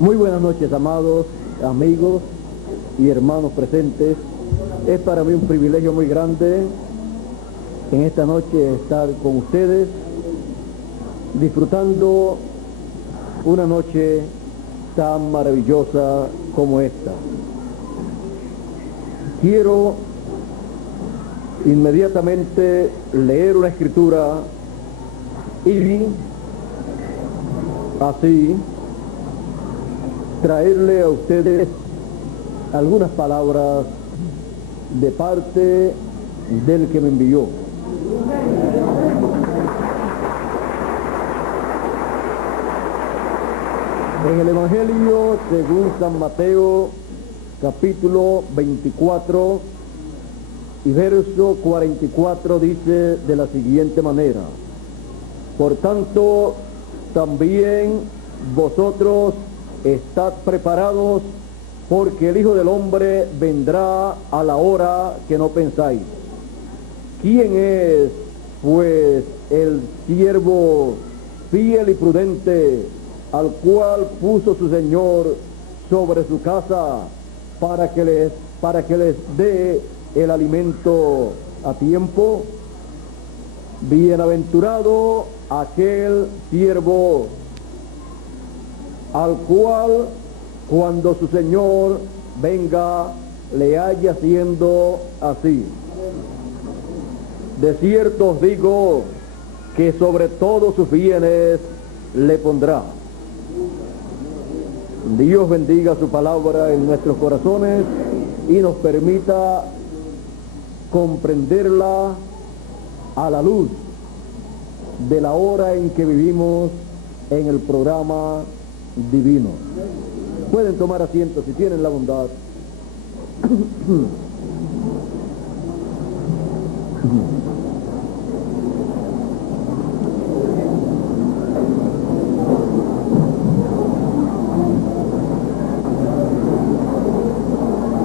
Muy buenas noches, amados amigos y hermanos presentes. Es para mí un privilegio muy grande en esta noche estar con ustedes, disfrutando una noche tan maravillosa como esta. Quiero inmediatamente leer una escritura y así traerle a ustedes algunas palabras de parte del que me envió. En el Evangelio según San Mateo, capítulo 24 y verso 44 dice de la siguiente manera: por tanto, también vosotros estad preparados, porque el Hijo del Hombre vendrá a la hora que no pensáis. ¿Quién es, pues, el siervo fiel y prudente, al cual puso su Señor sobre su casa para que les dé el alimento a tiempo? Bienaventurado aquel siervo al cual, cuando su Señor venga, le haya haciendo así. De cierto os digo que sobre todos sus bienes le pondrá. Dios bendiga su palabra en nuestros corazones y nos permita comprenderla a la luz de la hora en que vivimos en el programa divino. Pueden tomar asiento si tienen la bondad.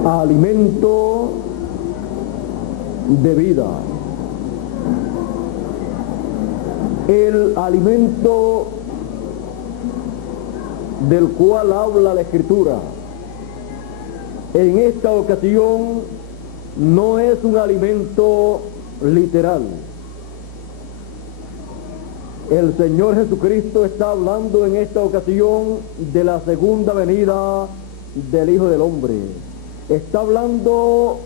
Alimento de vida. El alimento del cual habla la Escritura en esta ocasión no es un alimento literal. El Señor Jesucristo está hablando en esta ocasión de la segunda venida del Hijo del Hombre. Está hablando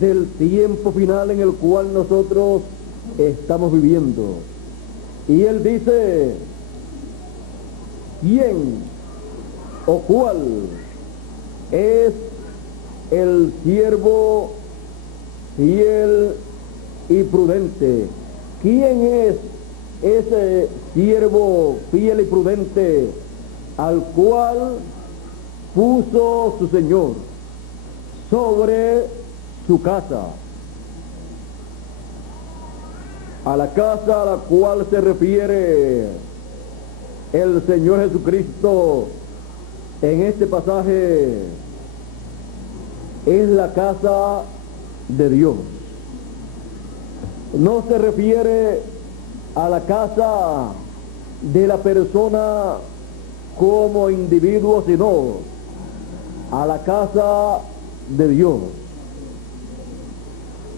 del tiempo final en el cual nosotros estamos viviendo. Y Él dice: ¿quién o cuál es el siervo fiel y prudente? ¿Quién es ese siervo fiel y prudente al cual puso su Señor sobre su casa? A la casa a la cual se refiere el Señor Jesucristo en este pasaje es la casa de Dios. No se refiere a la casa de la persona como individuo, sino a la casa de Dios.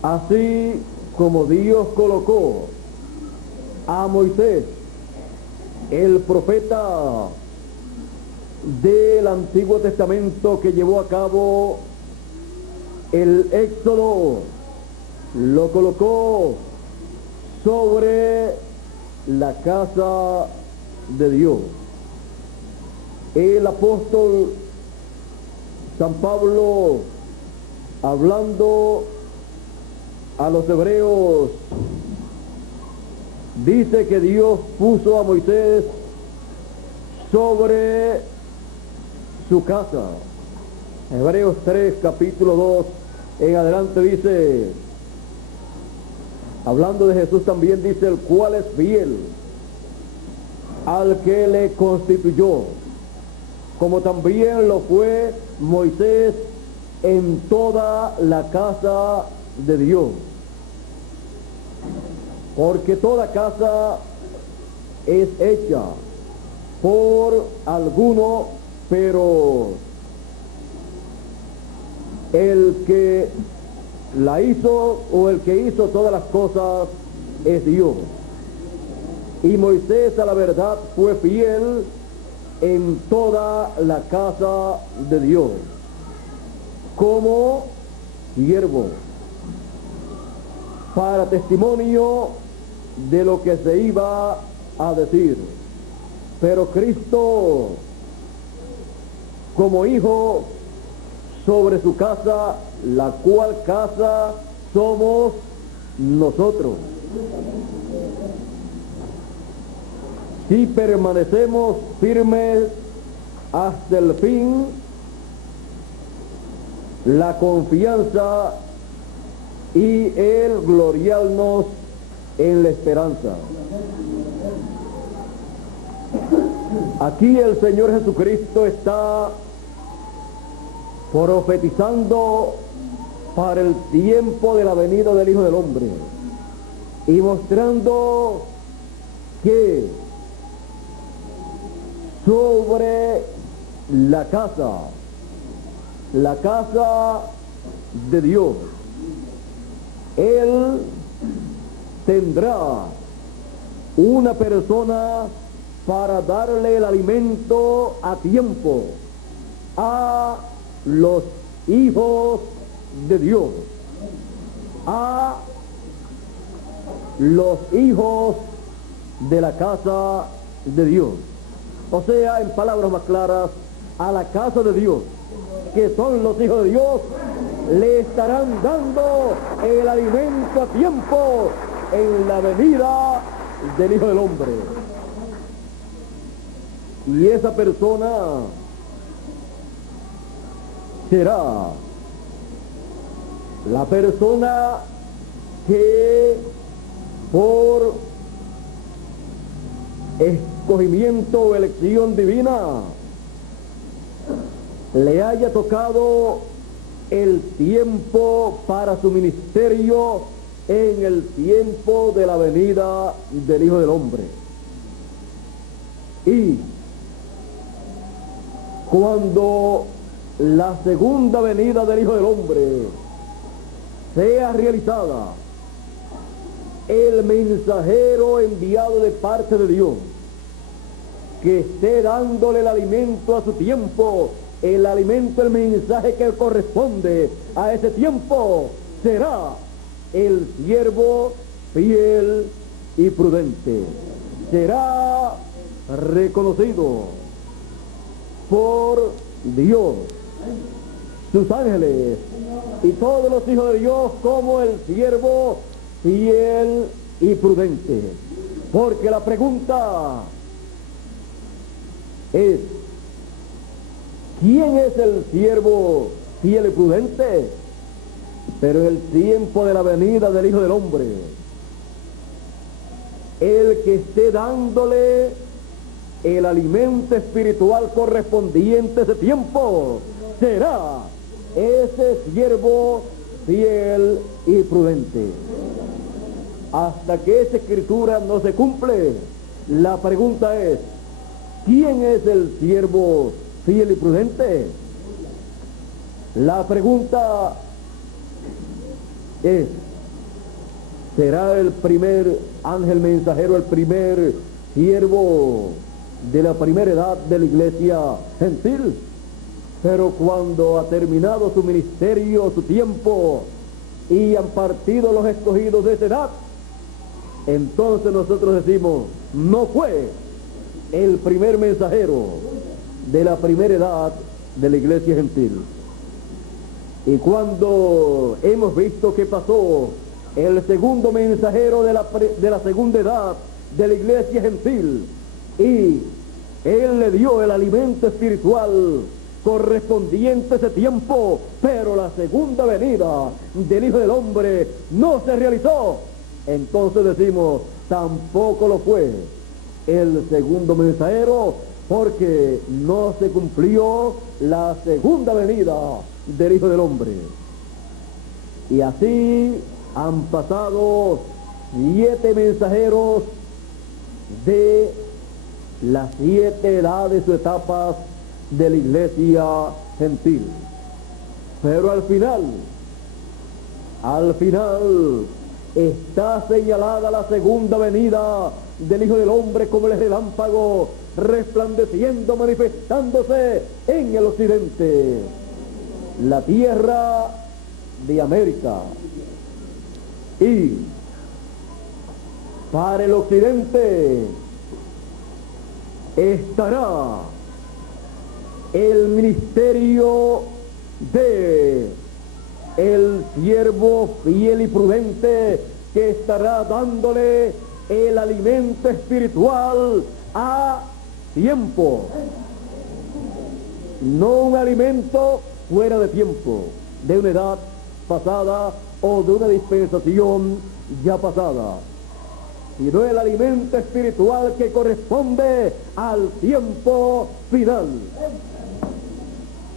Así como Dios colocó a Moisés, el profeta del Antiguo Testamento que llevó a cabo el Éxodo, lo colocó sobre la casa de Dios. El apóstol San Pablo, hablando a los hebreos, dice que Dios puso a Moisés sobre su casa. Hebreos 3, capítulo 2, en adelante dice, hablando de Jesús también dice: el cual es fiel al que le constituyó, como también lo fue Moisés en toda la casa de Dios. Porque toda casa es hecha por alguno pero el que la hizo o el que hizo todas las cosas es Dios. Y Moisés, a la verdad, fue fiel en toda la casa de Dios, como siervo, para testimonio de lo que se iba a decir. Pero Cristo, como hijo, sobre su casa, la cual casa somos nosotros. Si permanecemos firmes hasta el fin, la confianza y el gloriarnos en la esperanza. Aquí el Señor Jesucristo está profetizando para el tiempo de la venida del Hijo del Hombre y mostrando que sobre la casa de Dios, Él tendrá una persona para darle el alimento a tiempo a los hijos de Dios, a los hijos de la casa de Dios. O sea, en palabras más claras, a la casa de Dios, que son los hijos de Dios, le estarán dando el alimento a tiempo en la venida del Hijo del Hombre. Y esa persona será la persona que por escogimiento o elección divina le haya tocado el tiempo para su ministerio en el tiempo de la venida del Hijo del Hombre. Y cuando la segunda venida del Hijo del Hombre sea realizada, el mensajero enviado de parte de Dios, que esté dándole el alimento a su tiempo, el alimento, el mensaje que corresponde a ese tiempo, será el siervo fiel y prudente. Será reconocido por Dios, sus ángeles y todos los hijos de Dios como el siervo fiel y prudente. Porque la pregunta es: ¿quién es el siervo fiel y prudente? Pero en el tiempo de la venida del Hijo del Hombre, el que esté dándole el alimento espiritual correspondiente a ese tiempo, será ese siervo fiel y prudente. Hasta que esa escritura no se cumple, la pregunta es: ¿quién es el siervo fiel y prudente? La pregunta es: ¿será el primer ángel mensajero, el primer siervo de la primera edad de la iglesia gentil? Pero cuando ha terminado su ministerio, su tiempo, y han partido los escogidos de esa edad, entonces nosotros decimos: no fue el primer mensajero de la primera edad de la iglesia gentil. Y cuando hemos visto que pasó el segundo mensajero de la segunda edad de la iglesia gentil, y él le dio el alimento espiritual correspondiente a ese tiempo, pero la segunda venida del Hijo del Hombre no se realizó, entonces decimos: tampoco lo fue el segundo mensajero, porque no se cumplió la segunda venida del Hijo del Hombre. Y así han pasado 7 mensajeros de las 7 edades o etapas de la iglesia gentil. Pero al final está señalada la segunda venida del Hijo del Hombre como el relámpago resplandeciendo, manifestándose en el occidente, la tierra de América. Y para el occidente estará el ministerio de el siervo fiel y prudente, que estará dándole el alimento espiritual a tiempo, no un alimento fuera de tiempo, de una edad pasada o de una dispensación ya pasada, sino el alimento espiritual que corresponde al tiempo final.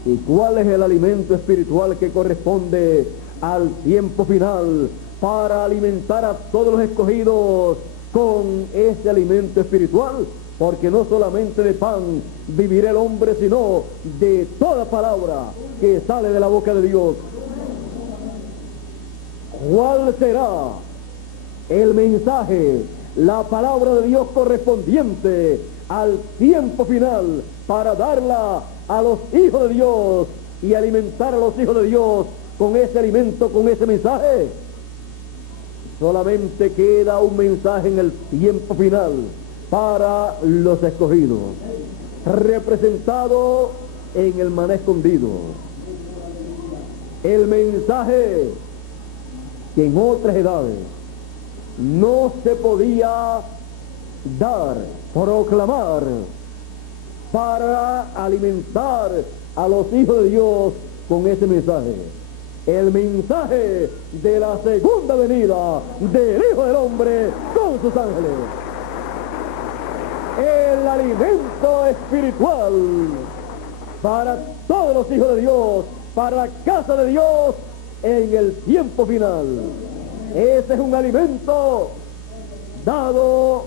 ¿Y cuál es el alimento espiritual que corresponde al tiempo final para alimentar a todos los escogidos con ese alimento espiritual? Porque no solamente de pan vivirá el hombre, sino de toda palabra que sale de la boca de Dios. ¿Cuál será el mensaje, la palabra de Dios correspondiente al tiempo final para darla a los hijos de Dios y alimentar a los hijos de Dios con ese alimento, con ese mensaje? Solamente queda un mensaje en el tiempo final para los escogidos, representado en el maná escondido. El mensaje que en otras edades no se podía dar, proclamar, para alimentar a los hijos de Dios con ese mensaje. El mensaje de la segunda venida del Hijo del Hombre con sus ángeles. El alimento espiritual para todos los hijos de Dios, para la casa de Dios en el tiempo final. Ese es un alimento dado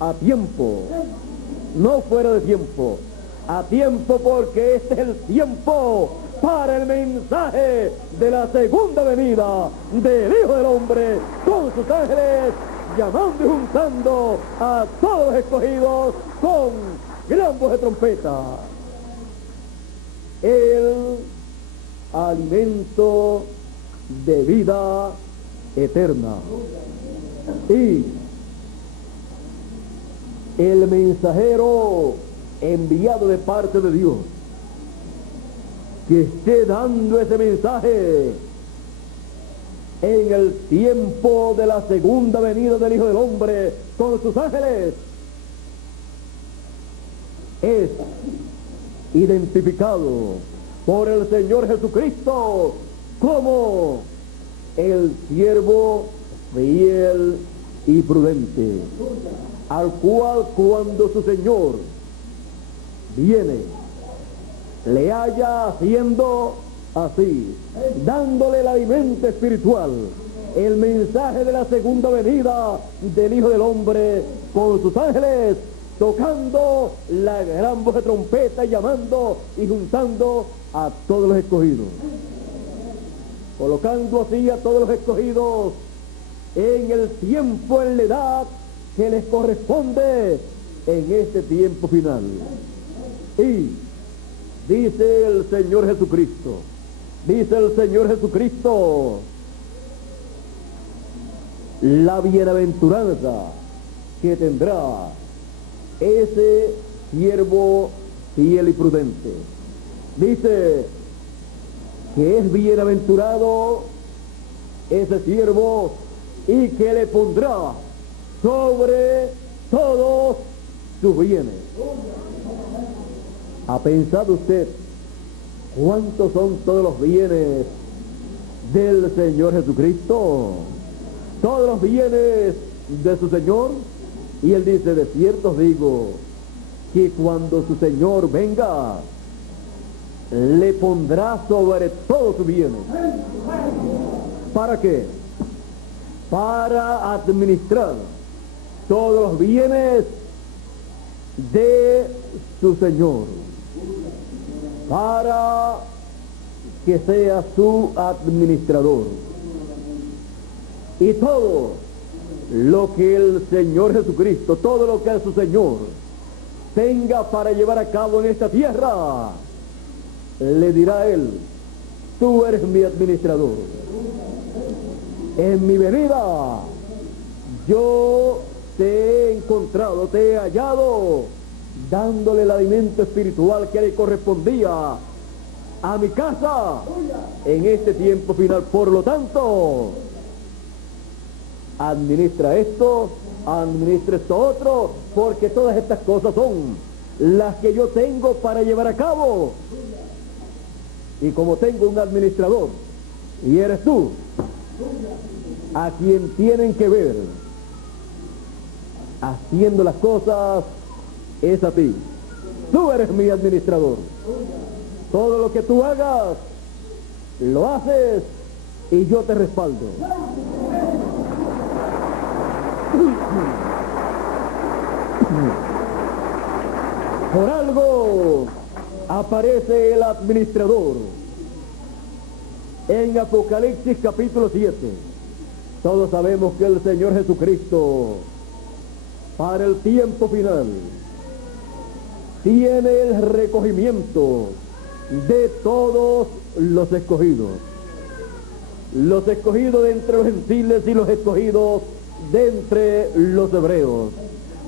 a tiempo, no fuera de tiempo, a tiempo, porque este es el tiempo para el mensaje de la segunda venida del Hijo del Hombre con sus ángeles, llamando y juntando a todos los escogidos con gran voz de trompeta. El alimento de vida eterna. Y el mensajero enviado de parte de Dios, que esté dando ese mensaje en el tiempo de la segunda venida del Hijo del Hombre con sus ángeles, es identificado por el Señor Jesucristo como el siervo fiel y prudente, al cual cuando su Señor viene, le haya haciendo así, dándole el alimento espiritual, el mensaje de la segunda venida del Hijo del Hombre con sus ángeles, tocando la gran voz de trompeta, llamando y juntando a todos los escogidos, colocando así a todos los escogidos en el tiempo, en la edad que les corresponde en este tiempo final. Y dice el Señor Jesucristo, la bienaventuranza que tendrá ese siervo fiel y prudente. Dice que es bienaventurado ese siervo y que le pondrá sobre todos sus bienes. ¿Ha pensado usted cuántos son todos los bienes del Señor Jesucristo? Todos los bienes de su Señor. Y Él dice, de cierto os digo, que cuando su Señor venga, le pondrá sobre todos sus bienes. ¿Para qué? Para administrar todos los bienes de su Señor. para que sea su administrador. Y todo lo que el Señor Jesucristo, todo lo que su Señor tenga para llevar a cabo en esta tierra, le dirá a él: tú eres mi administrador. En mi venida yo te he encontrado, te he hallado, dándole el alimento espiritual que le correspondía a mi casa en este tiempo final. Por lo tanto, administra esto, administra esto otro, porque todas estas cosas son las que yo tengo para llevar a cabo. Y como tengo un administrador, y eres tú, a quien tienen que ver haciendo las cosas, es a ti. Tú eres mi administrador. Todo lo que tú hagas, lo haces y yo te respaldo. Por algo aparece el administrador en Apocalipsis capítulo 7. Todos sabemos que el Señor Jesucristo, para el tiempo final, tiene el recogimiento de todos los escogidos de entre los gentiles y los escogidos de entre los hebreos,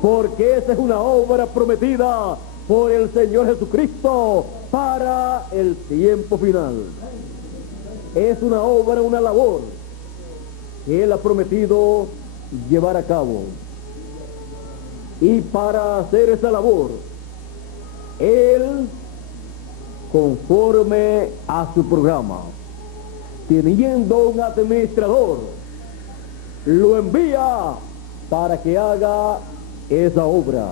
porque esa es una obra prometida por el Señor Jesucristo para el tiempo final. Es una obra, una labor que Él ha prometido llevar a cabo. Y para hacer esa labor, Él, conforme a su programa, teniendo un administrador, lo envía para que haga esa obra.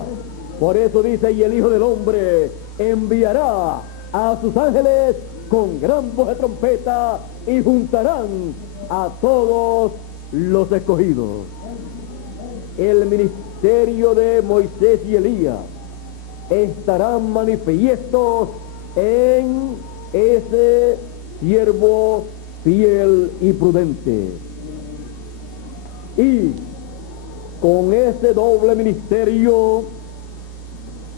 Por eso dice: y el Hijo del Hombre enviará a sus ángeles con gran voz de trompeta y juntarán a todos los escogidos. El ministerio de Moisés y Elías estarán manifiestos en ese siervo fiel y prudente. Y con ese doble ministerio,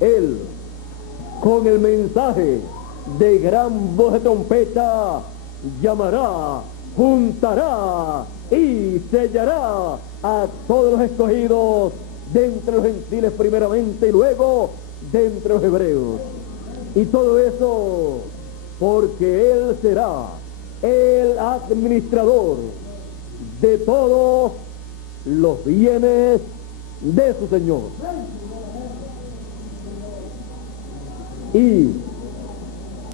Él, con el mensaje de gran voz de trompeta, llamará, juntará y sellará a todos los escogidos de entre los gentiles primeramente y luego de entre los hebreos. Y todo eso porque Él será el administrador de todos los bienes de su Señor. Y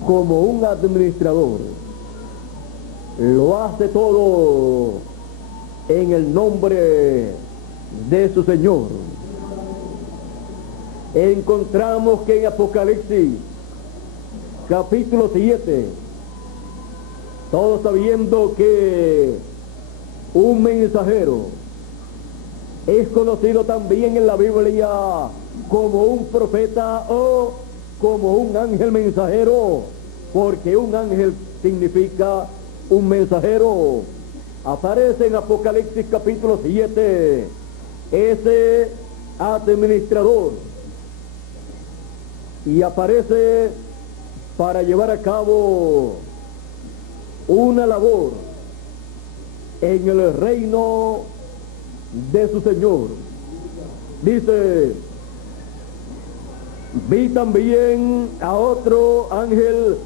como un administrador, lo hace todo en el nombre de su Señor. Encontramos que en Apocalipsis capítulo 7, todos sabiendo que un mensajero es conocido también en la Biblia como un profeta o como un ángel mensajero, porque un ángel significa un mensajero. Aparece en Apocalipsis capítulo 7 ese administrador, y aparece para llevar a cabo una labor en el reino de su Señor. Dice: vi también a otro ángel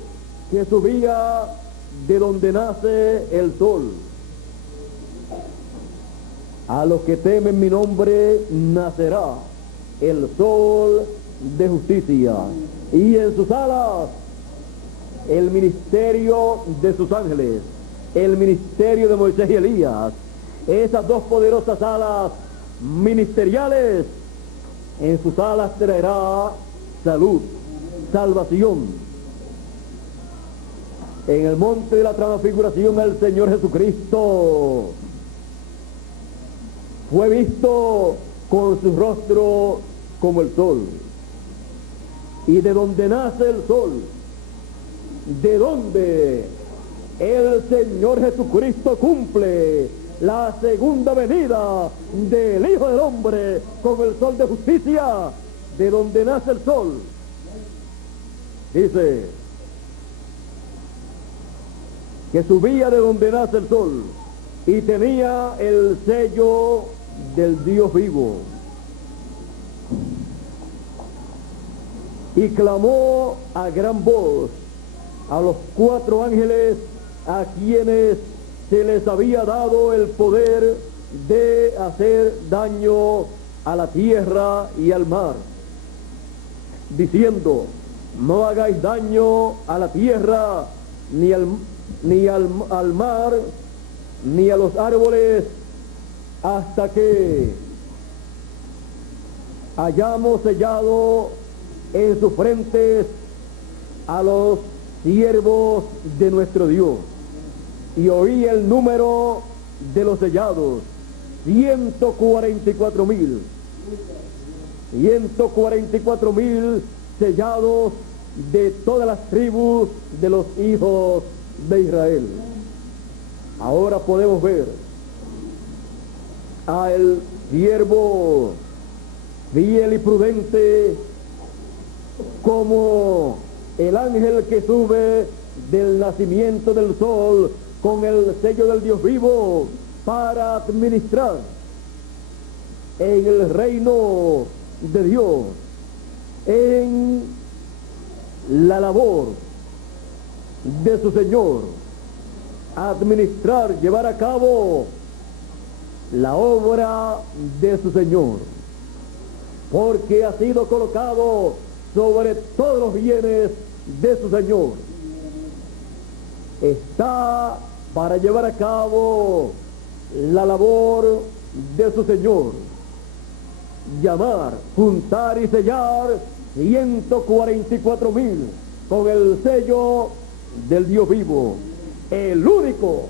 que subía de donde nace el sol. A los que temen mi nombre nacerá el sol de justicia, y en sus alas el ministerio de sus ángeles, el ministerio de Moisés y Elías. Esas dos poderosas alas ministeriales, en sus alas traerá salud, salvación. En el monte de la transfiguración, el Señor Jesucristo fue visto con su rostro como el sol, y de donde nace el sol de donde el Señor Jesucristo cumple la segunda venida del Hijo del Hombre con el sol de justicia, de donde nace el sol. Dice que subía de donde nace el sol y tenía el sello del Dios vivo. Y clamó a gran voz a los 4 ángeles a quienes se les había dado el poder de hacer daño a la tierra y al mar, diciendo: no hagáis daño a la tierra, ni al mar, ni a los árboles, hasta que hayamos sellado en sus frentes a los siervos de nuestro Dios. Y oí el número de los sellados: 144,000. 144,000 sellados de todas las tribus de los hijos de Israel. Ahora podemos ver al siervo fiel y prudente como el ángel que sube del nacimiento del sol con el sello del Dios vivo para administrar en el reino de Dios, en la labor de su Señor, administrar, llevar a cabo la obra de su Señor, porque ha sido colocado sobre todos los bienes de su Señor. Está para llevar a cabo la labor de su Señor: llamar, juntar y sellar 144,000 con el sello del Dios vivo. El único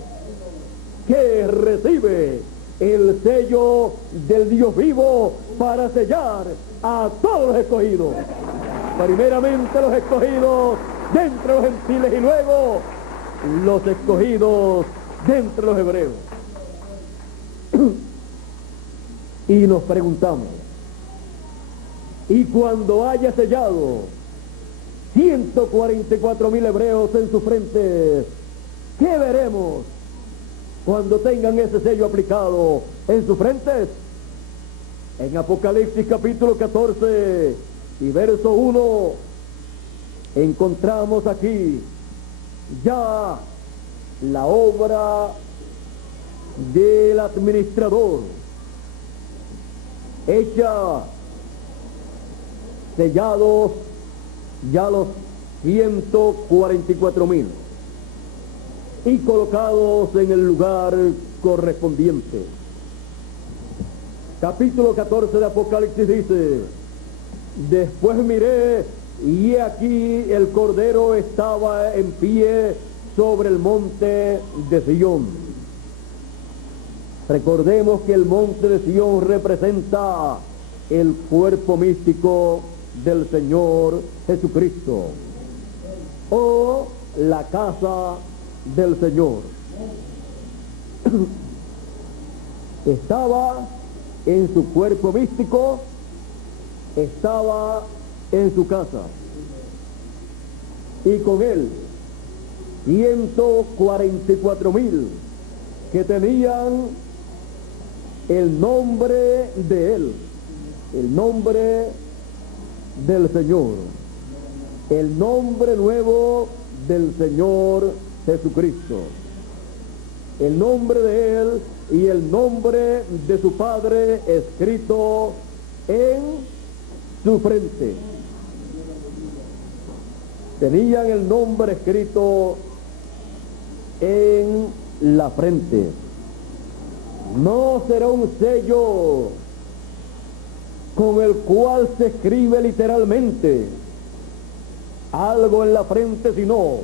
que recibe el sello del Dios vivo para sellar a todos los escogidos. Primeramente los escogidos de entre los gentiles y luego los escogidos de entre los hebreos. Y nos preguntamos, y cuando haya sellado 144,000 hebreos en su frente, ¿qué veremos cuando tengan ese sello aplicado en sus frentes? En Apocalipsis capítulo 14 y verso 1 encontramos aquí ya la obra del administrador hecha, sellados ya los 144,000 y colocados en el lugar correspondiente. Capítulo 14 de Apocalipsis dice: después miré y he aquí el Cordero estaba en pie sobre el monte de Sión. Recordemos que el monte de Sión representa el cuerpo místico del Señor Jesucristo, o la casa del Señor. Estaba en su cuerpo místico, estaba en su casa, y con él 144,000 que tenían el nombre de él, el nombre del Señor, el nombre nuevo del Señor Jesucristo, el nombre de él y el nombre de su Padre escrito en su frente. Tenían el nombre escrito en la frente. No será un sello con el cual se escribe literalmente algo en la frente, sino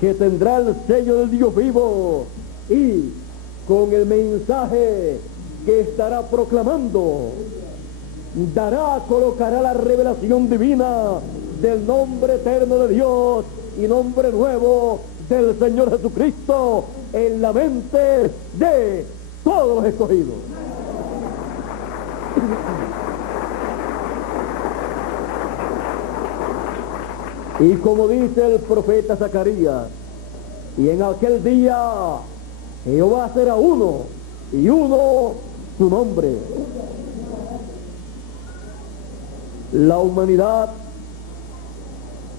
que tendrá el sello del Dios vivo y con el mensaje que estará proclamando colocará la revelación divina del nombre eterno de Dios y nombre nuevo del Señor Jesucristo en la mente de todos los escogidos. Y como dice el profeta Zacarías, y en aquel día Jehová será uno, y uno su nombre. La humanidad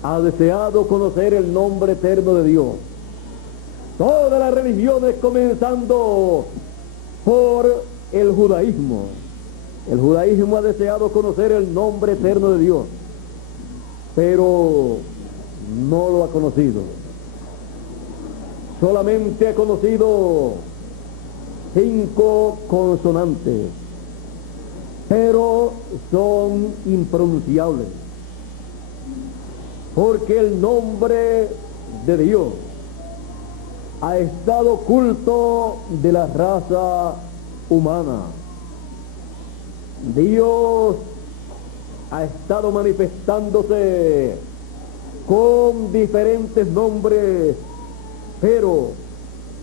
ha deseado conocer el nombre eterno de Dios. Todas las religiones, comenzando por el judaísmo. El judaísmo ha deseado conocer el nombre eterno de Dios, pero no lo ha conocido. Solamente ha conocido 5 consonantes, pero son impronunciables, porque el nombre de Dios ha estado oculto de la raza humana. Dios ha estado manifestándose con diferentes nombres, pero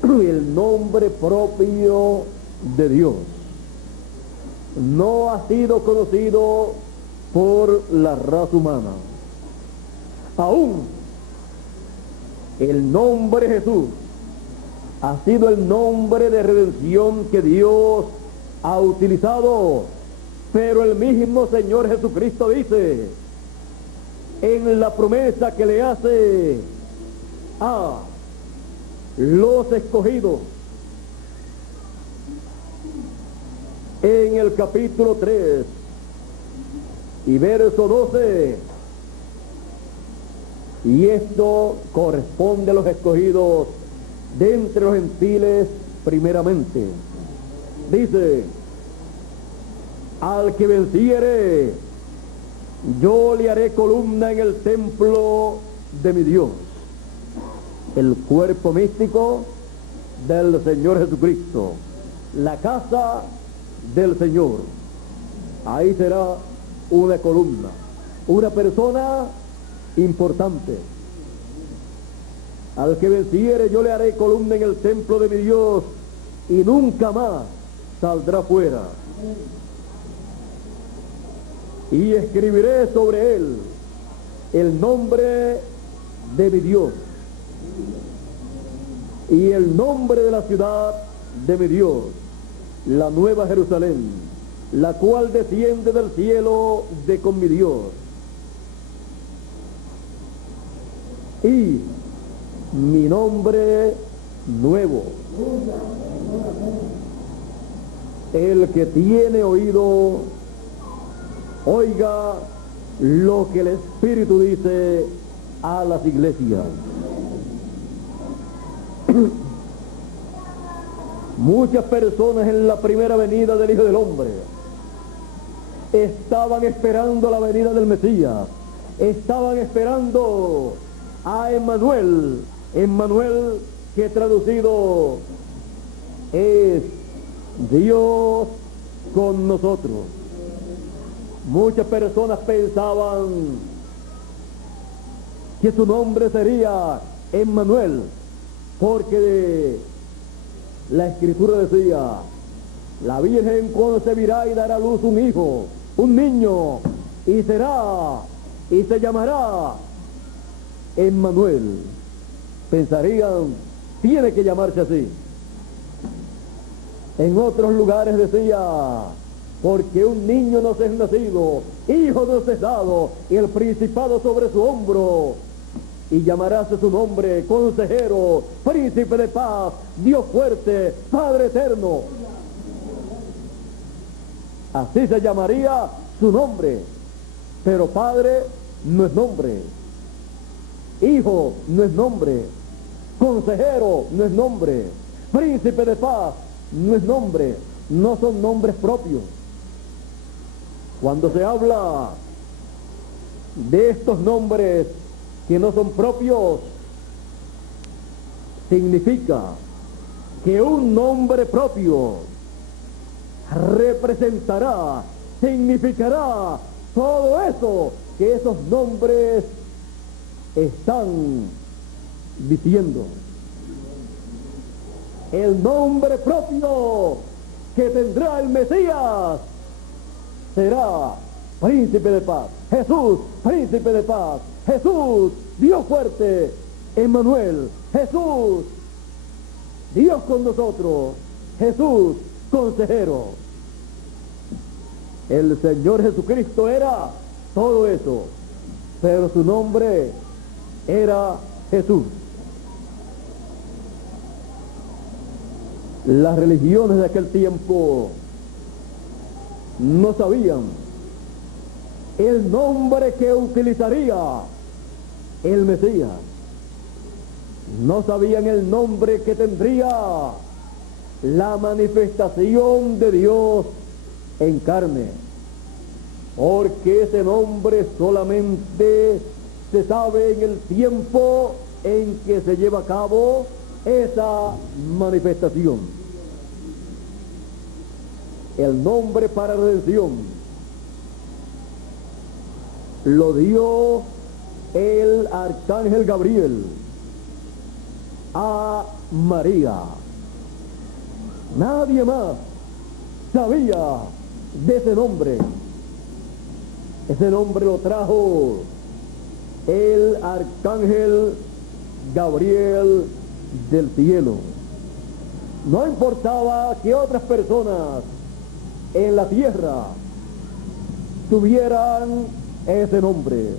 el nombre propio de Dios no ha sido conocido por la raza humana. Aún el nombre Jesús ha sido el nombre de redención que Dios ha utilizado, pero el mismo Señor Jesucristo dice en la promesa que le hace a los escogidos en el capítulo 3 y verso 12, y esto corresponde a los escogidos de entre los gentiles primeramente. Dice: al que venciere, yo le haré columna en el templo de mi Dios. El cuerpo místico del Señor Jesucristo, la casa del Señor. Ahí será una columna, una persona importante. Al que venciere, yo le haré columna en el templo de mi Dios, y nunca más saldrá fuera. Y escribiré sobre él el nombre de mi Dios y el nombre de la ciudad de mi Dios, la nueva Jerusalén, la cual desciende del cielo de con mi Dios. Y mi nombre nuevo. El que tiene oído, oiga lo que el Espíritu dice a las iglesias. Muchas personas en la primera venida del Hijo del Hombre estaban esperando la venida del Mesías, estaban esperando a Emmanuel, que traducido es Dios con nosotros. Muchas personas pensaban que su nombre sería Emmanuel, porque la Escritura decía: la Virgen concebirá y dará a luz un hijo, un niño, y se llamará Emmanuel. Pensarían, tiene que llamarse así. En otros lugares decía: porque un niño nos es nacido, hijo nos es dado, y el principado sobre su hombro, y llamaráse su nombre Consejero, Príncipe de Paz, Dios fuerte, Padre eterno. Así se llamaría su nombre. Pero Padre no es nombre, Hijo no es nombre, Consejero no es nombre, Príncipe de Paz no es nombre, no son nombres propios. Cuando se habla de estos nombres que no son propios, significa que un nombre propio representará, significará todo eso que esos nombres están diciendo: el nombre propio que tendrá el Mesías será Príncipe de Paz. Jesús, Príncipe de Paz. Jesús, Dios fuerte. Emmanuel, Jesús, Dios con nosotros. Jesús, consejero. El Señor Jesucristo era todo eso, pero su nombre era Jesús. Las religiones de aquel tiempo no sabían el nombre que utilizaría el Mesías. No sabían el nombre que tendría la manifestación de Dios en carne, porque ese nombre solamente se sabe en el tiempo en que se lleva a cabo esa manifestación. El nombre para redención lo dio el arcángel Gabriel a María. Nadie más sabía de ese nombre. Ese nombre lo trajo el arcángel Gabriel del cielo. No importaba que otras personas en la tierra tuvieran ese nombre,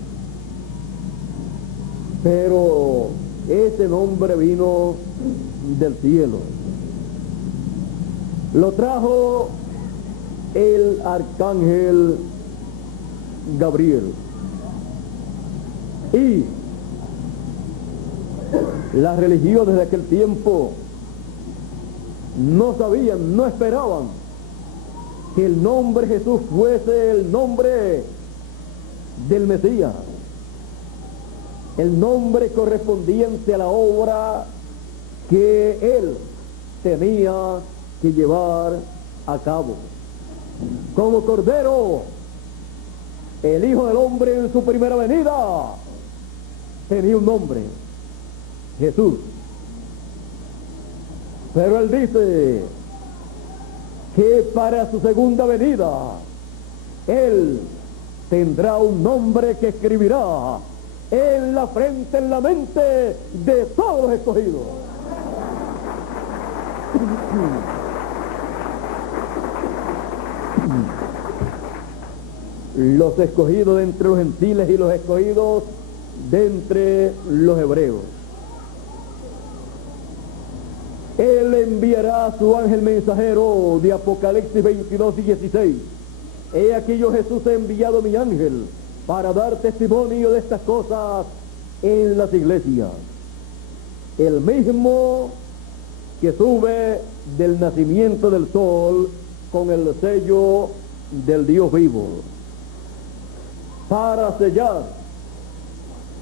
pero ese nombre vino del cielo. Lo trajo el arcángel Gabriel. Y las religiones de aquel tiempo no sabían, no esperaban que el nombre Jesús fuese el nombre del Mesías, el nombre correspondiente a la obra que él tenía que llevar a cabo. Como Cordero, el Hijo del Hombre en su primera venida tenía un nombre: Jesús. Pero él dice que para su segunda venida él tendrá un nombre que escribirá en la frente, en la mente de todos los escogidos. Los escogidos de entre los gentiles y los escogidos de entre los hebreos. Él enviará a su ángel mensajero de Apocalipsis 22:16. He aquí yo, Jesús, he enviado mi ángel para dar testimonio de estas cosas en las iglesias. El mismo que sube del nacimiento del sol con el sello del Dios vivo, para sellar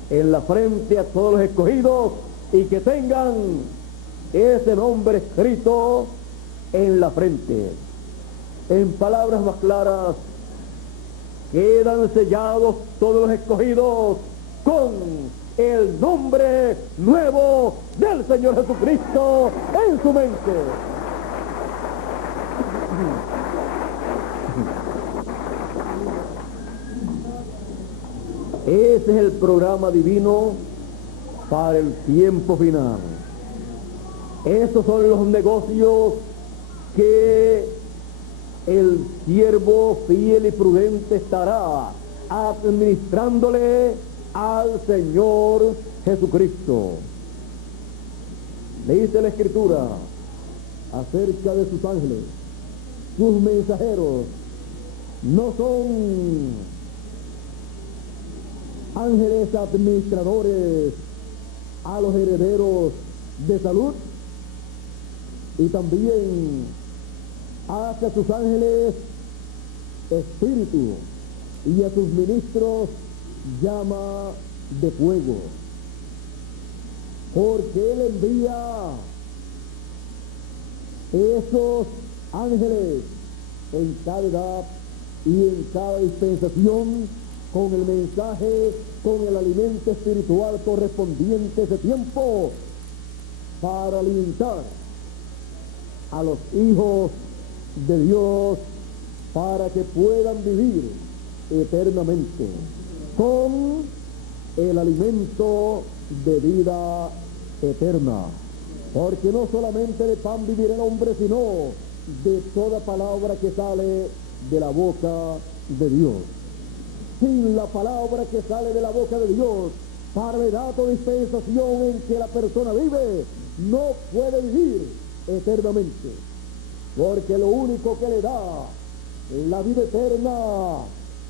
en la frente a todos los escogidos y que tengan ese nombre escrito en la frente. En palabras más claras, quedan sellados todos los escogidos con el nombre nuevo del Señor Jesucristo en su mente. Ese es el programa divino para el tiempo final. Esos son los negocios que el siervo fiel y prudente estará administrándole al Señor Jesucristo. Dice la Escritura acerca de sus ángeles: sus mensajeros no son ángeles administradores a los herederos de salud, y también hace a sus ángeles espíritu y a sus ministros llama de fuego, porque él envía esos ángeles en cada edad y en cada dispensación con el mensaje, con el alimento espiritual correspondiente a ese tiempo, para alimentar a los hijos de Dios para que puedan vivir eternamente con el alimento de vida eterna. Porque no solamente de pan vivirá el hombre, sino de toda palabra que sale de la boca de Dios. Sin la palabra que sale de la boca de Dios, para edad o dispensación en que la persona vive, no puede vivir eternamente. Porque lo único que le da la vida eterna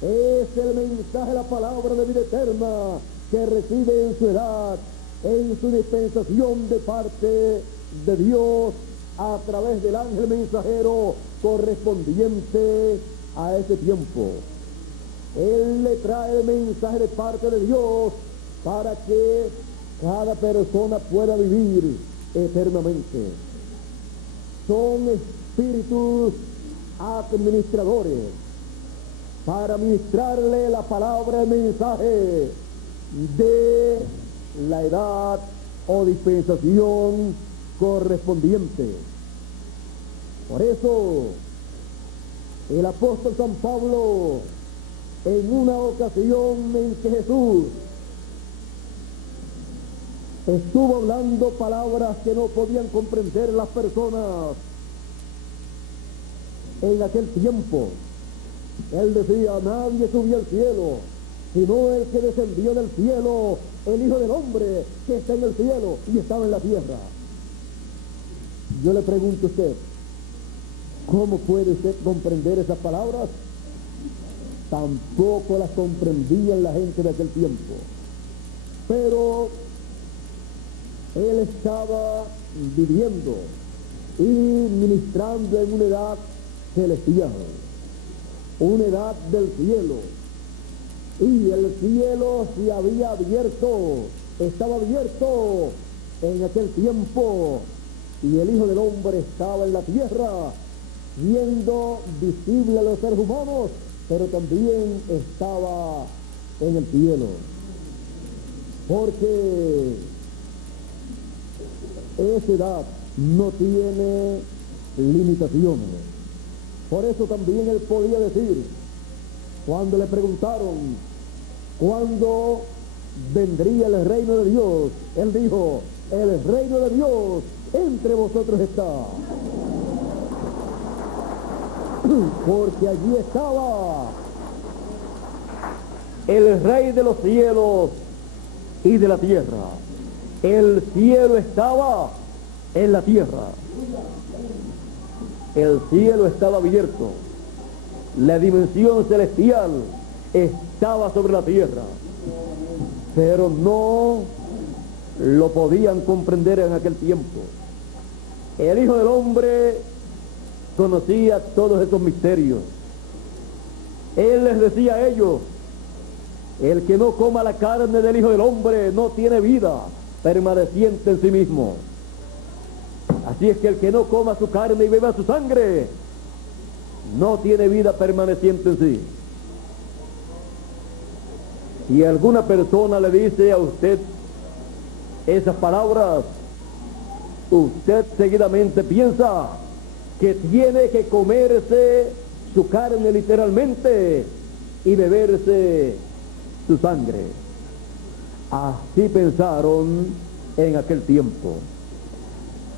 es el mensaje, la palabra de vida eterna que recibe en su edad, en su dispensación de parte de Dios a través del ángel mensajero correspondiente a ese tiempo. Él le trae el mensaje de parte de Dios para que cada persona pueda vivir eternamente. Son espíritus administradores para administrarle la palabra, el mensaje de la edad o dispensación correspondiente. Por eso el apóstol San Pablo, en una ocasión en que Jesús estuvo hablando palabras que no podían comprender las personas en aquel tiempo, él decía: nadie subió al cielo sino el que descendió del cielo, el Hijo del Hombre que está en el cielo y estaba en la tierra. Yo le pregunto a usted, ¿cómo puede usted comprender esas palabras? Tampoco las comprendían la gente de aquel tiempo, pero él estaba viviendo y ministrando en una edad celestial, una edad del cielo, y el cielo se había abierto, estaba abierto en aquel tiempo, y el Hijo del Hombre estaba en la tierra, siendo visible a los seres humanos, pero también estaba en el cielo, porque esa edad no tiene limitaciones. Por eso también él podía decir, cuando le preguntaron cuándo vendría el reino de Dios, él dijo: el reino de Dios entre vosotros está. Porque allí estaba el Rey de los cielos y de la tierra. El cielo estaba en la tierra. El cielo estaba abierto. La dimensión celestial estaba sobre la tierra. Pero no lo podían comprender en aquel tiempo. El Hijo del Hombre conocía todos esos misterios. Él les decía a ellos: el que no coma la carne del Hijo del Hombre no tiene vida permaneciente en sí mismo. Así es que el que no coma su carne y beba su sangre no tiene vida permaneciente en sí. Si alguna persona le dice a usted esas palabras, usted seguidamente piensa que tiene que comerse su carne literalmente y beberse su sangre. Así pensaron en aquel tiempo.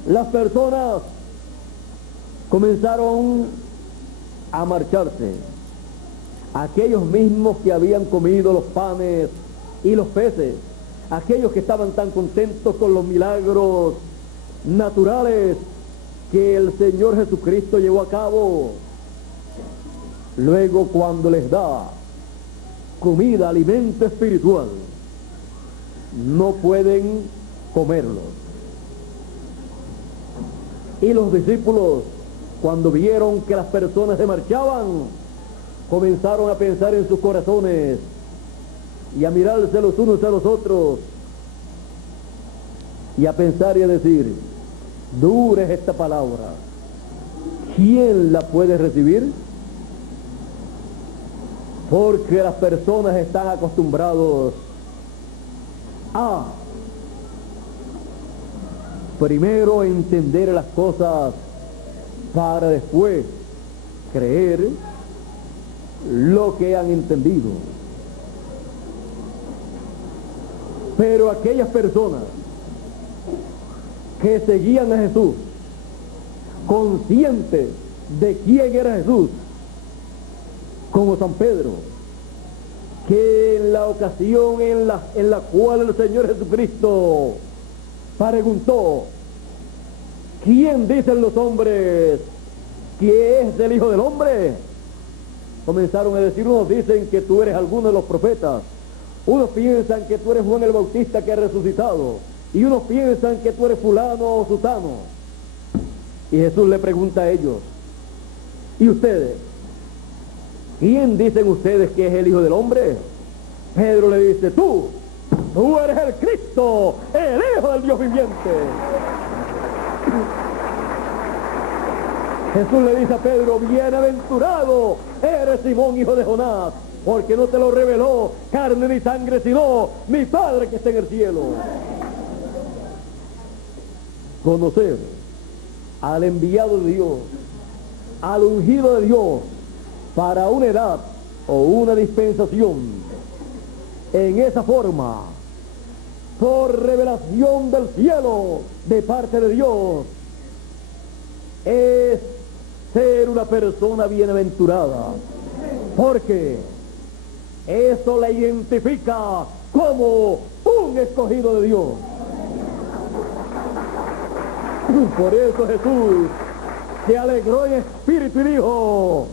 Las personas comenzaron a marcharse. Aquellos mismos que habían comido los panes y los peces, aquellos que estaban tan contentos con los milagros naturales que el Señor Jesucristo llevó a cabo, luego cuando les da comida, alimento espiritual, no pueden comerlo. Y los discípulos, cuando vieron que las personas se marchaban, comenzaron a pensar en sus corazones y a mirarse los unos a los otros y a pensar y a decir: dura es esta palabra, ¿quién la puede recibir? Porque las personas están acostumbrados a primero entender las cosas para después creer lo que han entendido. Pero aquellas personas que seguían a Jesús, conscientes de quién era Jesús, como San Pedro, que en la ocasión en la cual el Señor Jesucristo preguntó: ¿quién dicen los hombres que es el Hijo del Hombre? Comenzaron a decir: unos dicen que tú eres alguno de los profetas, unos piensan que tú eres Juan el Bautista que ha resucitado, y unos piensan que tú eres fulano o sutano. Y Jesús le pregunta a ellos: ¿y ustedes? ¿Quién dicen ustedes que es el Hijo del Hombre? Pedro le dice: tú eres el Cristo, el Hijo del Dios viviente. Jesús le dice a Pedro: bienaventurado eres Simón, hijo de Jonás, porque no te lo reveló carne ni sangre, sino mi Padre que está en el cielo. Conocer al enviado de Dios, al ungido de Dios, para una edad o una dispensación, en esa forma, por revelación del cielo, de parte de Dios, es ser una persona bienaventurada, porque eso la identifica como un escogido de Dios. Por eso Jesús se alegró en espíritu y dijo: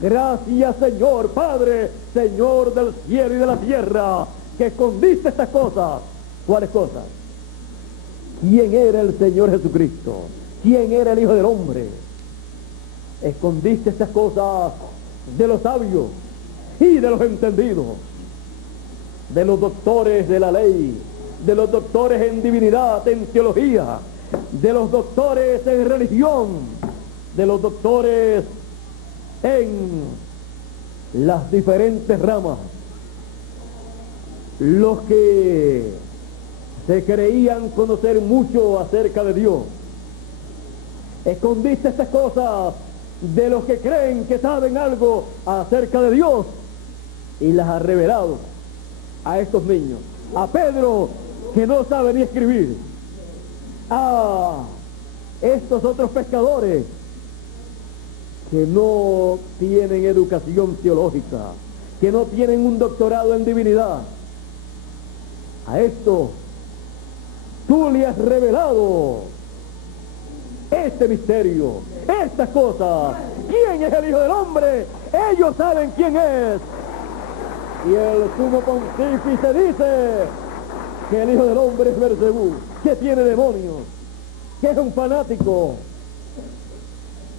gracias, Señor Padre, Señor del cielo y de la tierra, que escondiste estas cosas. ¿Cuáles cosas? ¿Quién era el Señor Jesucristo? ¿Quién era el Hijo del Hombre? Escondiste estas cosas de los sabios y de los entendidos, de los doctores de la ley, de los doctores en divinidad, en teología, de los doctores en religión, de los doctores en las diferentes ramas, los que se creían conocer mucho acerca de Dios. Escondiste estas cosas de los que creen que saben algo acerca de Dios y las has revelado a estos niños, a Pedro, que no sabe ni escribir, a estos otros pescadores que no tienen educación teológica, que no tienen un doctorado en divinidad. A esto tú le has revelado este misterio, estas cosas. ¿Quién es el Hijo del Hombre? Ellos saben quién es. Y el sumo pontífice dice que el Hijo del Hombre es Beelzebú, que tiene demonios, que es un fanático.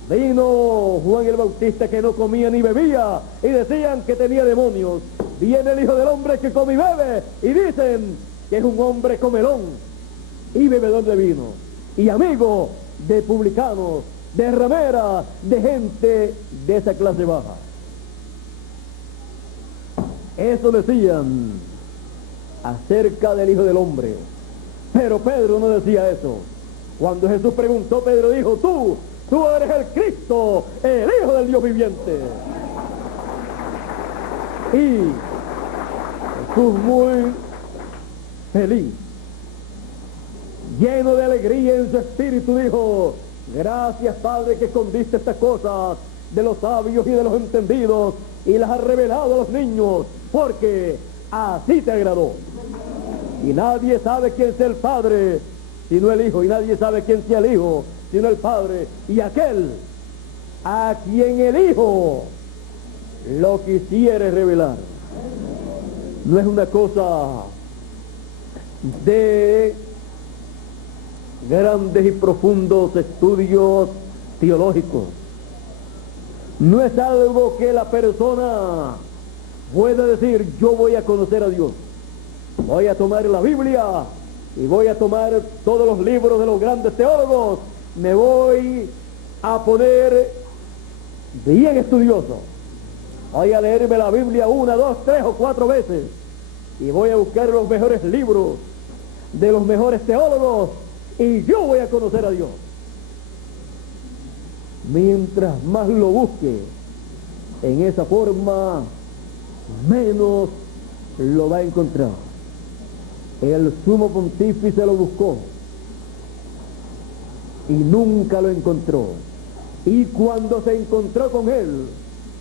Vino Juan el Bautista, que no comía ni bebía, y decían que tenía demonios. Viene el Hijo del Hombre, que come y bebe, y dicen que es un hombre comelón y bebedor de vino, y amigo de publicanos, de rameras, de gente de esa clase baja. Eso decían acerca del Hijo del Hombre. Pero Pedro no decía eso. Cuando Jesús preguntó, Pedro dijo: tú eres el Cristo, el Hijo del Dios viviente. Y Jesús, muy feliz, lleno de alegría en su espíritu, dijo: gracias, Padre, que escondiste estas cosas de los sabios y de los entendidos y las has revelado a los niños, porque así te agradó. Y nadie sabe quién sea el Padre sino el Hijo, y nadie sabe quién sea el Hijo sino el Padre, y aquel a quien el Hijo lo quisiere revelar. No es una cosa de grandes y profundos estudios teológicos. No es algo que la persona pueda decir: yo voy a conocer a Dios, voy a tomar la Biblia y voy a tomar todos los libros de los grandes teólogos, me voy a poner bien estudioso Voy a leerme la Biblia 1, 2, 3 o 4 veces y voy a buscar los mejores libros de los mejores teólogos y yo voy a conocer a Dios. Mientras más lo busque en esa forma, menos lo va a encontrar. El sumo pontífice lo buscó y nunca lo encontró. Y cuando se encontró con él,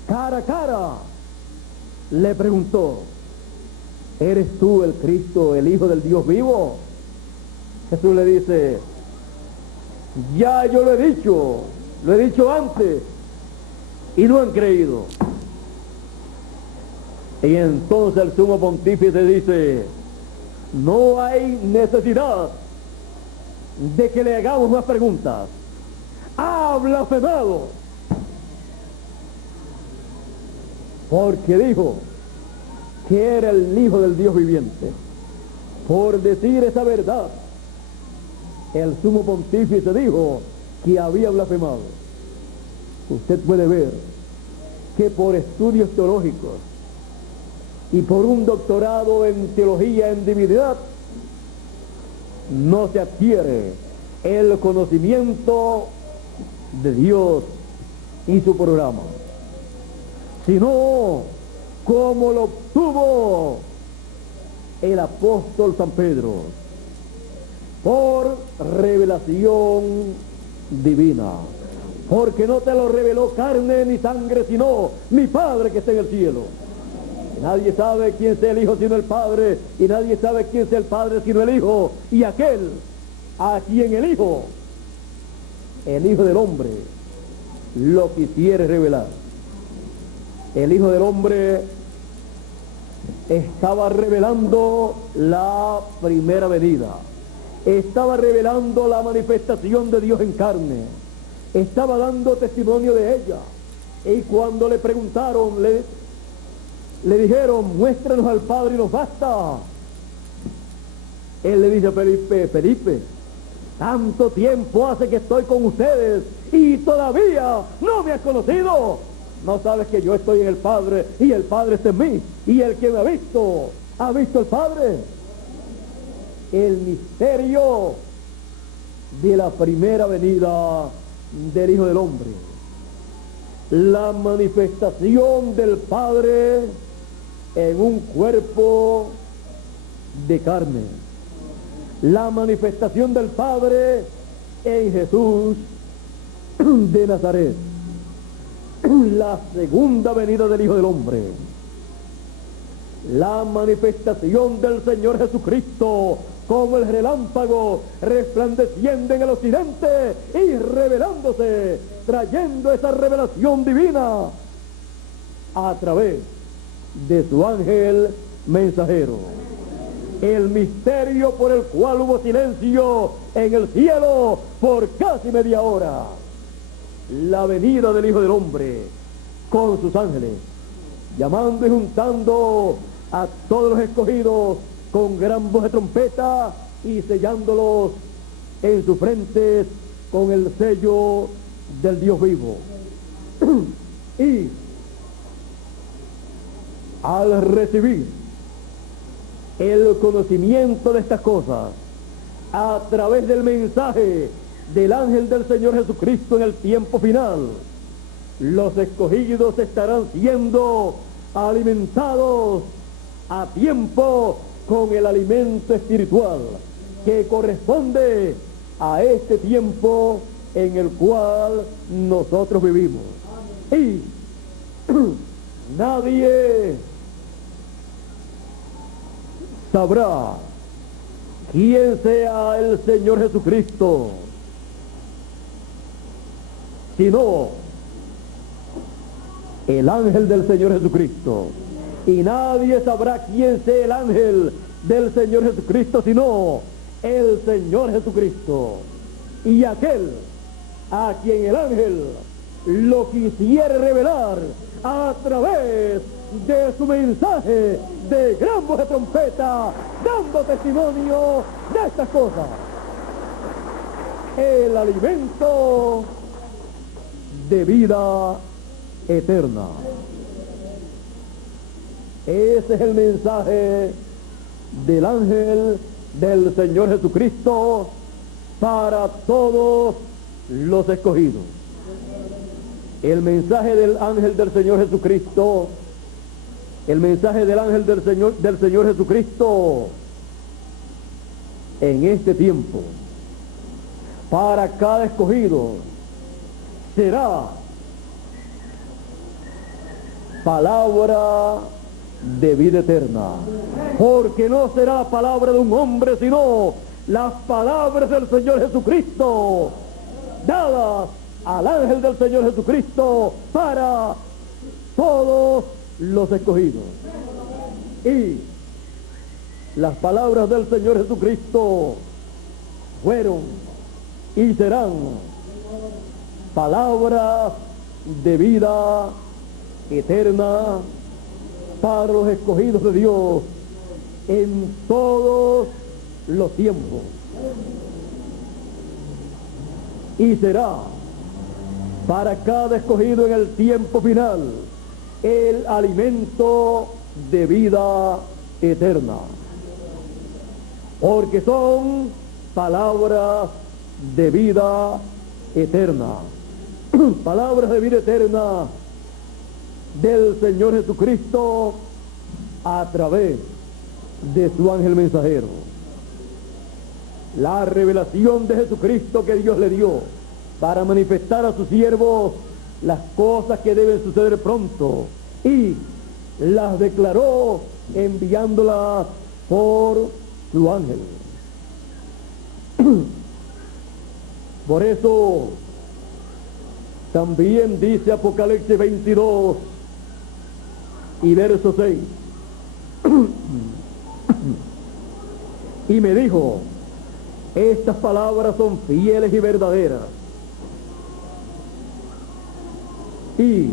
cara a cara, le preguntó: ¿eres tú el Cristo, el Hijo del Dios vivo? Jesús le dice: ya yo lo he dicho antes, y no han creído. Y entonces el sumo pontífice dice: no hay necesidad de que le hagamos más preguntas. ¡Ha blasfemado! Porque dijo que era el Hijo del Dios viviente. Por decir esa verdad, el sumo pontífice dijo que había blasfemado. Usted puede ver que por estudios teológicos y por un doctorado en teología en divinidad no se adquiere el conocimiento de Dios y su programa, sino como lo obtuvo el apóstol San Pedro, por revelación divina, porque no te lo reveló carne ni sangre, sino mi Padre que está en el cielo. Nadie sabe quién sea el Hijo sino el Padre, y nadie sabe quién sea el Padre sino el Hijo, y aquel a quien el Hijo del Hombre, lo quisiere revelar. El Hijo del Hombre estaba revelando la primera venida, estaba revelando la manifestación de Dios en carne, estaba dando testimonio de ella. Y cuando le preguntaron, le dijeron: muéstranos al Padre y nos basta. Él le dice a Felipe, tanto tiempo hace que estoy con ustedes y todavía no me has conocido. ¿No sabes que yo estoy en el Padre y el Padre está en mí? Y el que me ha visto el Padre. El misterio de la primera venida del Hijo del Hombre, la manifestación del Padre en un cuerpo de carne, la manifestación del Padre en Jesús de Nazaret, la segunda venida del Hijo del Hombre, la manifestación del Señor Jesucristo como el relámpago resplandeciendo en el occidente y revelándose, trayendo esa revelación divina a través de su ángel mensajero. El misterio por el cual hubo silencio en el cielo por casi media hora. La venida del Hijo del Hombre con sus ángeles, llamando y juntando a todos los escogidos con gran voz de trompeta y sellándolos en sus frentes con el sello del Dios vivo. Y al recibir el conocimiento de estas cosas a través del mensaje del ángel del Señor Jesucristo en el tiempo final, los escogidos estarán siendo alimentados a tiempo con el alimento espiritual que corresponde a este tiempo en el cual nosotros vivimos. Y nadie sabrá quién sea el Señor Jesucristo, sino el ángel del Señor Jesucristo. Y nadie sabrá quién sea el ángel del Señor Jesucristo, sino el Señor Jesucristo. Y aquel a quien el ángel lo quisiera revelar a través de su mensaje de gran voz de trompeta, dando testimonio de estas cosas. El alimento de vida eterna. Ese es el mensaje del ángel del Señor Jesucristo para todos los escogidos. El mensaje del ángel del Señor Jesucristo, el mensaje del ángel del Señor Jesucristo en este tiempo para cada escogido será palabra de vida eterna, porque no será palabra de un hombre, sino las palabras del Señor Jesucristo, dadas al ángel del Señor Jesucristo para todos los escogidos. Y las palabras del Señor Jesucristo fueron y serán palabras de vida eterna para los escogidos de Dios en todos los tiempos. Y será para cada escogido en el tiempo final el alimento de vida eterna, porque son palabras de vida eterna, palabras de vida eterna del Señor Jesucristo a través de su ángel mensajero. La revelación de Jesucristo que Dios le dio para manifestar a sus siervos las cosas que deben suceder pronto, y las declaró enviándolas por su ángel. Por eso también dice Apocalipsis 22 y verso 6. Y me dijo: estas palabras son fieles y verdaderas. Y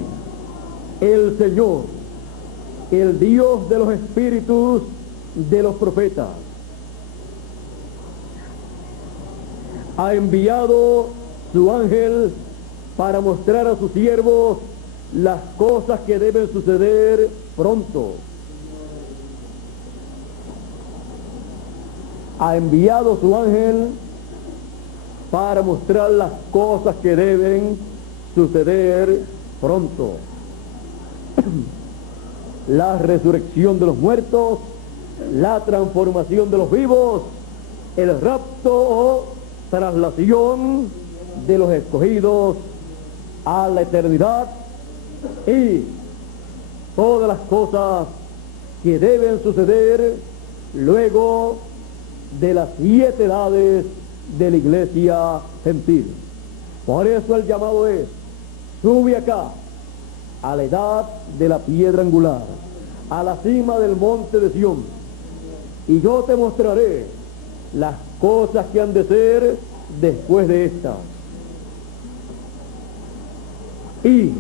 el Señor, el Dios de los espíritus de los profetas, ha enviado su ángel para mostrar a sus siervos las cosas que deben suceder pronto. Ha enviado su ángel para mostrar las cosas que deben suceder pronto. La resurrección de los muertos, la transformación de los vivos, el rapto o traslación de los escogidos a la eternidad, y todas las cosas que deben suceder luego de las 7 edades de la iglesia gentil. Por eso el llamado es: sube acá a la edad de la piedra angular, a la cima del monte de Sión, y yo te mostraré las cosas que han de ser después de estas. Y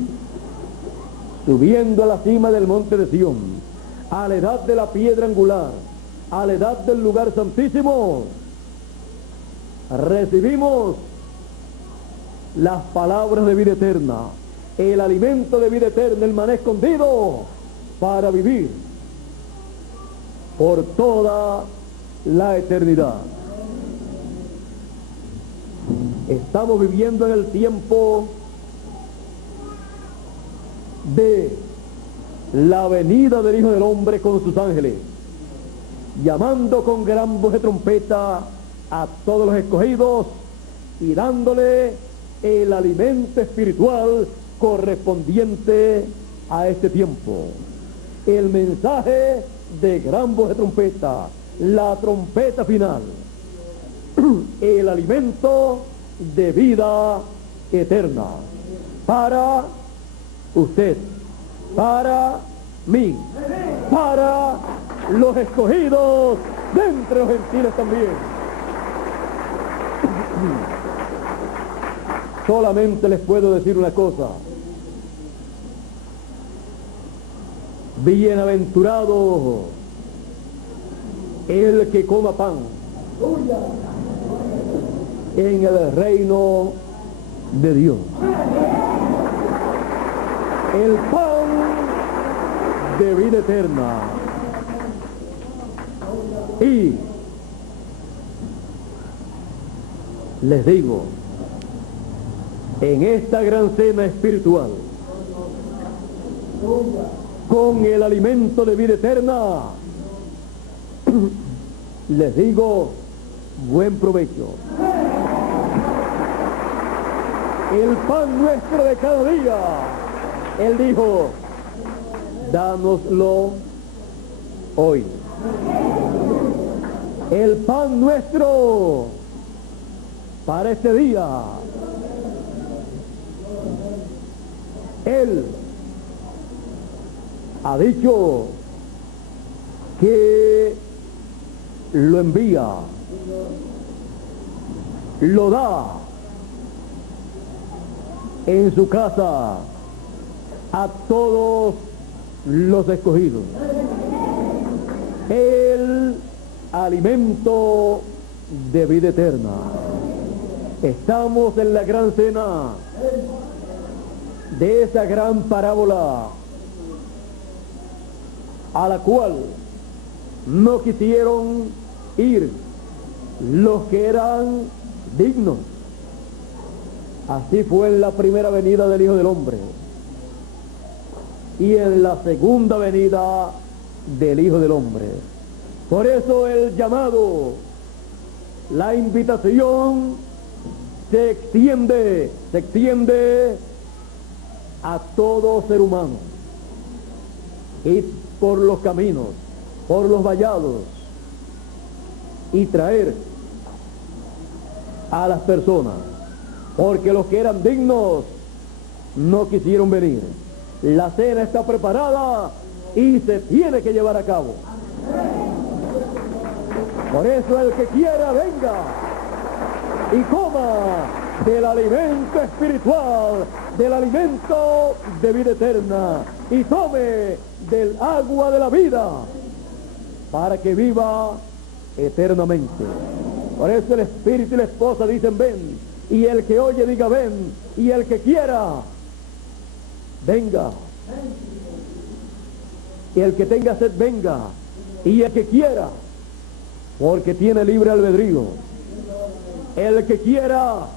subiendo a la cima del monte de Sión, a la edad de la piedra angular, a la edad del lugar santísimo, recibimos las palabras de vida eterna, el alimento de vida eterna, el maná escondido para vivir por toda la eternidad. Estamos viviendo en el tiempo de la venida del Hijo del Hombre con sus ángeles, llamando con gran voz de trompeta a todos los escogidos y dándole el alimento espiritual correspondiente a este tiempo. El mensaje de gran voz de trompeta, la trompeta final, el alimento de vida eterna para usted, para mí, para los escogidos de entre los gentiles también. Solamente les puedo decir una cosa: bienaventurado el que coma pan en el reino de Dios. El pan de vida eterna. Y les digo, en esta gran cena espiritual, con el alimento de vida eterna, les digo, buen provecho. El pan nuestro de cada día, Él dijo, dánoslo hoy. El pan nuestro para este día, Él ha dicho que lo envía, lo da en su casa a todos los escogidos. El alimento de vida eterna. Estamos en la gran cena de esa gran parábola a la cual no quisieron ir los que eran dignos. Así fue en la primera venida del Hijo del Hombre y en la segunda venida del Hijo del Hombre. Por eso el llamado, la invitación se extiende a todo ser humano, y por los caminos, por los vallados, y traer a las personas, porque los que eran dignos no quisieron venir. La cena está preparada y se tiene que llevar a cabo. Por eso el que quiera venga y coma del alimento espiritual, del alimento de vida eterna, y tome del agua de la vida para que viva eternamente. Por eso el Espíritu y la esposa dicen ven, y el que oye diga ven, y el que quiera venga, y el que tenga sed venga, y el que quiera, porque tiene libre albedrío. El que quiera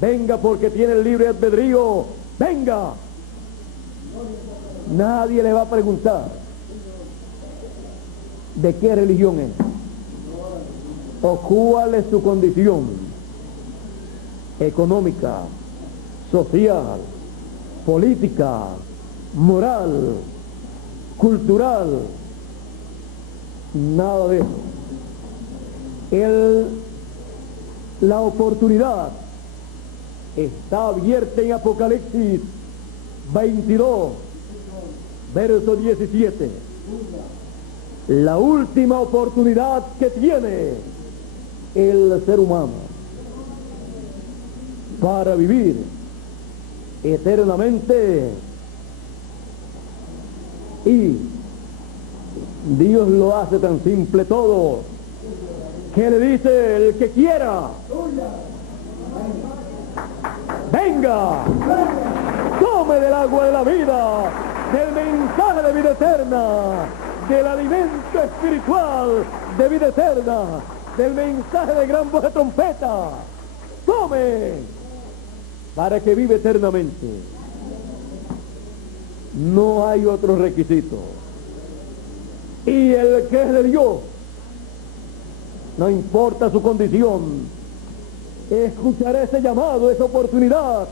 venga, porque tiene el libre albedrío, venga. Nadie le va a preguntar de qué religión es o cuál es su condición económica, social, política, moral, cultural, nada de eso. La oportunidad está abierta en Apocalipsis 22, verso 17. La última oportunidad que tiene el ser humano para vivir eternamente, y Dios lo hace tan simple todo que le dice: el que quiera venga, tome del agua de la vida, del mensaje de vida eterna, del alimento espiritual de vida eterna, del mensaje de gran voz de trompeta. Tome para que vive eternamente. No hay otro requisito. Y el que es de Dios, no importa su condición, escuchará ese llamado, esa oportunidad,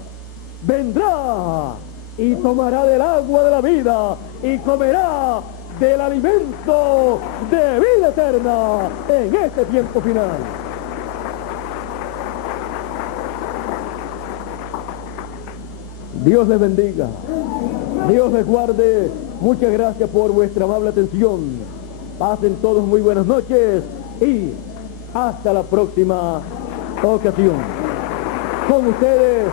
vendrá y tomará del agua de la vida y comerá del alimento de vida eterna en este tiempo final. Dios les bendiga, Dios les guarde. Muchas gracias por vuestra amable atención. Pasen todos muy buenas noches y hasta la próxima ocasión. Con ustedes,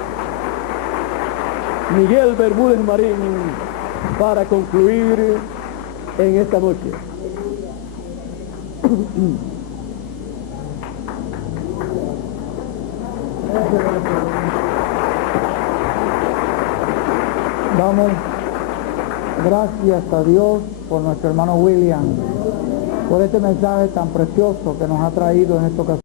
Miguel Bermúdez Marín, para concluir en esta noche. Gracias a Dios por nuestro hermano William, por este mensaje tan precioso que nos ha traído en esta ocasión.